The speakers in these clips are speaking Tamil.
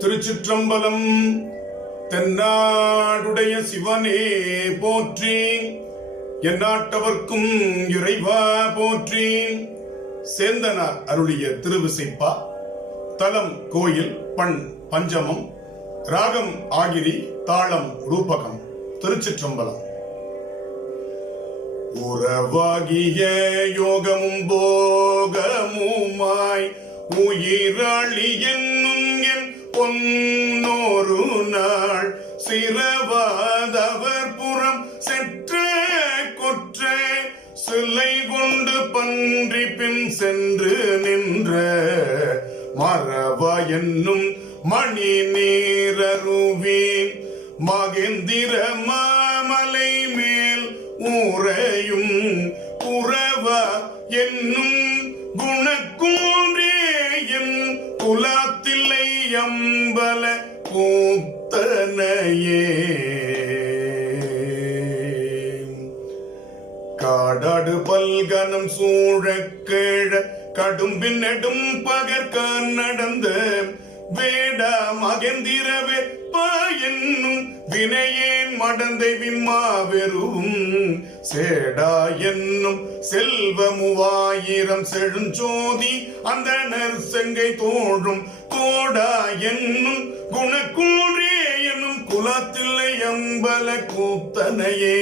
திருச்சிற்றம்பலம். தென்னாடுடைய சிவனே போற்றி, எந்நாட்டவர்க்கும் இறைவா போற்றி. சேந்தனார் அருளிய திருவிசைப்பா. தலம் கோயில், பண் பஞ்சமம், ராகம் ஆகிரி, தாளம் ரூபகம். திருச்சிற்றம்பலம். உறவாகிய யோகமும் போகமுமாய் உயிராளி என்னும் என் பொன்னொரு நாள் சிறவாதவர் புறம் செற்ற கொற்ற சிலை கொண்டு பன்றி பின் சென்று நின்ற மரவா என்னும் மணி நீரருவி மகேந்திர மாமலை மேல் ஊரையும் குறவா என்னும் குணக்கூன்றேயும் குலாத்தில்லை அம்பல கூத்தனையே. காடாடு பல்கனம் சூழ கேழ கடும்பின் நெடும் பகற்கான் நடந்த வேடா மகேந்திரவே என்னும் வினையேன் மடந்தை விம்மாவெரும் சேடா என்னும் செல்வமுவாயிரம் செழுஞ்சோதி அந்த நற்செங்கை தோழும் கோடா என்னும் குணக்கூழே என்னும் குலத்தில்லை அம்பல கூத்தனையே.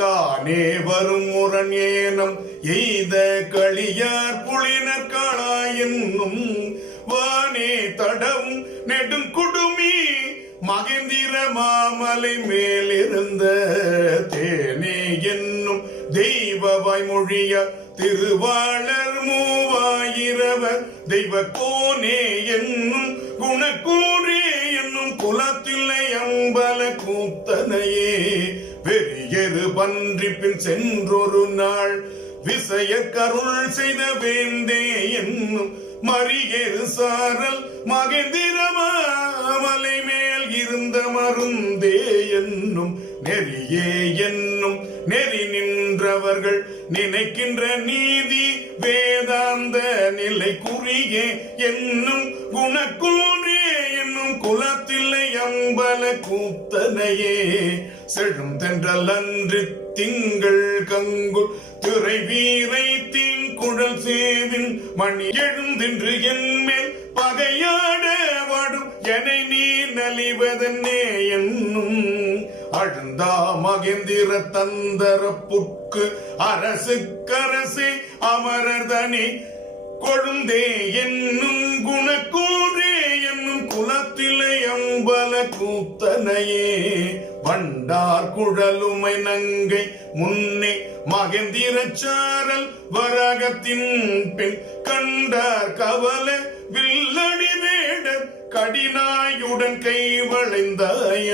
கானே வரும் முரண் ஏனம் எய்த களியார் புலினர் காளா என்னும் வானே தடவும் நெடுங்குடுமி மகேந்திர மாமலை மேலிருந்த தேனே என்னும் தெய்வவாய் மொழிய திருவாளர் மூவாயிரவர் தெய்வ கோனே என்னும் குணக்கூறே என்னும் குலத்தில்லை அம்பல கூத்தனையே. வெறியரு பன்றி பின் சென்றொரு நாள் விசய கருள் செய்த வேந்தே என்னும் மறியேறு சாரல் மகேந்திர மாமலை மேல் இருந்த மருந்தே என்னும் நெறியே என்னும் நெறி நின்றவர்கள் நினைக்கின்ற நீதி வேதாந்த நிலை குறியே என்னும் குணக்கூறே என்னும் குலத்தில்லை அம்பல கூத்தனையே. செழும் தென்றல் அன்று திங்கள் கங்குள் துறை வீரை தீங்குழல் சேவின் மணி எழுந்தின்று என்மேல் பகையாட வாடும் எனை நீ நலிவதன்னே என்னும் அழுந்தா மகேந்திர தந்தர புற்கு அரசு கரசே அமரதனே கொழுந்தே என்னும் குணக்கூறே என்னும் குலத்திலை அம்பல கூத்தனையே. வண்டார் குழலுமை நங்கை முன்னே மகேந்திர சாரல் வரகத்தின் பின் கண்டார் கவல வில்லடி வேடர் கடினாயுடன் கை வளைந்த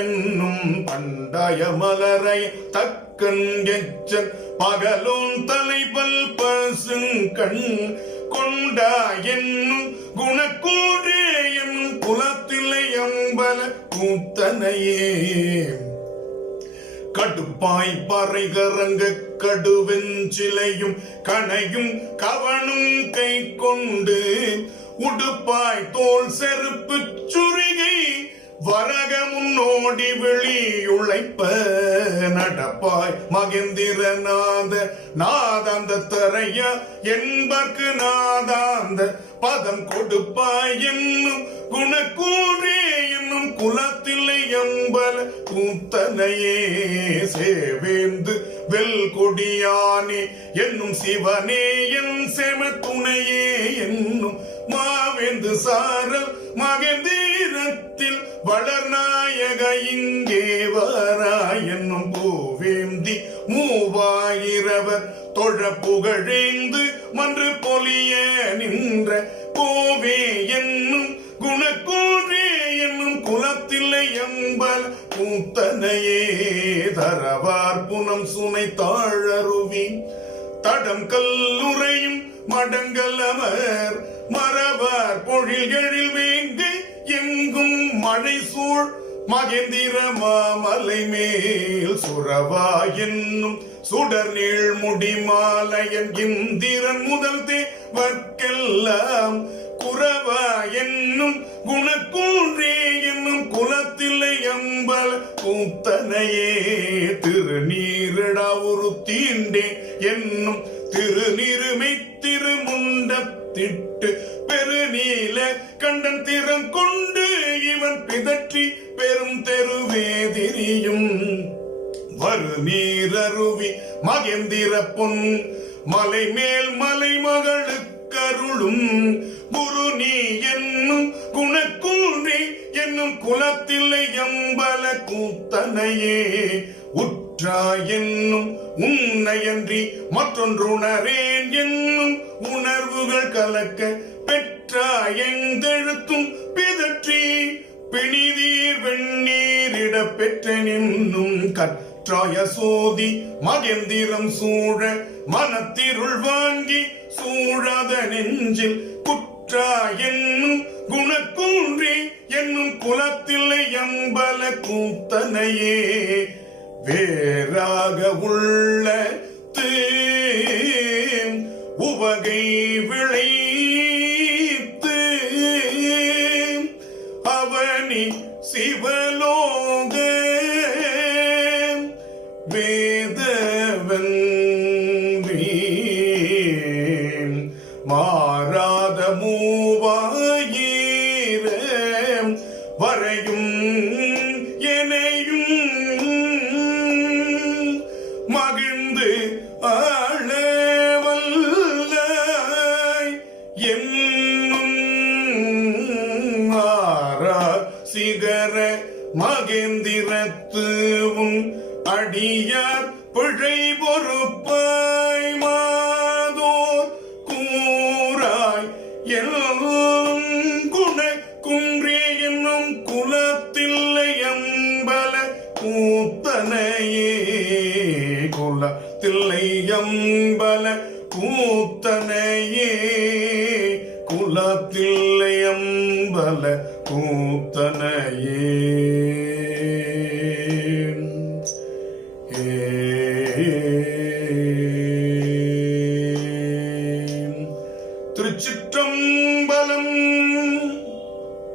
என்னும் பண்டாய மலரை தக்கன் எச்சன் பகலோன் தலைபல் பசுங்கண் கொண்டா என்னும் குணக்கூறே என்னும் குலத்தில்லை அம்பல கூத்தனையே. கடுப்பாய் பறை கரங்க கடுவெஞ்சிலையும் கனையும் கவனும் கை கொண்டு உடுப்பாய் தோல் செருப்பு சுரிகை வரக முன்னோடி வெளியுழைப்ப நடப்பாய் மகேந்திர நாத நாதாந்த தரைய என்பர்க்கு நாதாந்த பதம் கொடுப்பாய் என்னும் குணக்கூறே என்னும் குலத்தில்லை அம்பல கூத்தனையே. சேவேந்து வெல் கொடியானே என்னும் சிவனே என் செம துணையே என்னும் மாவேந்து சாரல் மகேந்திரத்தில் வளர்நாயக இங்கே வாராய் என்னும் பூவேந்தி மூவாயிரவர் தொழ புகழேந்து மன்று பொலிய நின்ற கோவே என்னும் குணக்கூறே என்னும் குலத்தில்லை அம்பல கூத்தனையே. தரவார் புனம் சுனை தாழருவி தடம் கல்லுரையும் மடங்கல் அமர் மரபார் பொழில் எழில் வேங்கை எங்கும் மழை சூழ் மகேந்திர மாமலை மேல் சுரவா என்னும் சுடர் நீள் முடி மாலையன் இந்திரன் முதல் தேவர்க்கெல்லாம் குறவா என்னும் குணக்கூன்றே கூத்தனையே திருநீரிடா ஒரு தீண்டே என்னும் திருநீருமை திருமுண்டத்திட்டு பெருநீல கண்டன் திறம் கொண்டு இவன் பிதற்றி பெரும் தெருவேதிரியும் வருநீரருவி மகேந்திர பொன் மலை மேல் மலை மகளுக்கருளும் குருநீ என்னும் குணக்குன்றி என்னும் குலத்தில்லை எம்பல கூத்தனையே உற்றா என்னும் உன்னையன்றி மற்றொன்றுணரேன் என்னும் உணர்வுகள் கலக்க பெற்றாய் எங்கெழுத்தும் பிதற்றி பிணிதீர் வெண்ணீரிட பெற்றென்னும் கற்றாய சோதி மகேந்திரம் சூழ மனத்திருள் வாங்கி சூழாத நெஞ்சில் குற்றா என்னும் குணக்குன்றி என்னும் குலத்தில்லை எம்பல கூத்தனையே வேறாக உள்ள உவகை விளைத்து அவனி சிவலோக வேதவன் மாறாத மூவாயிர வரையும் எனையும் மகிழ்ந்து ஆளவல்லாய் என்னும் மாறா சிகர மகேந்திரத்து உன் அடியார் பிழை பொறுப்பாய் மாதோர் கூறாய் எல்லும் குண குன்றே என்னும் குலத்தில்லை எம்பல கூத்தனையே குலத்தில்லை எம்பல கூத்தனையே குலத்தில்லை எம்பல கூத்தனையே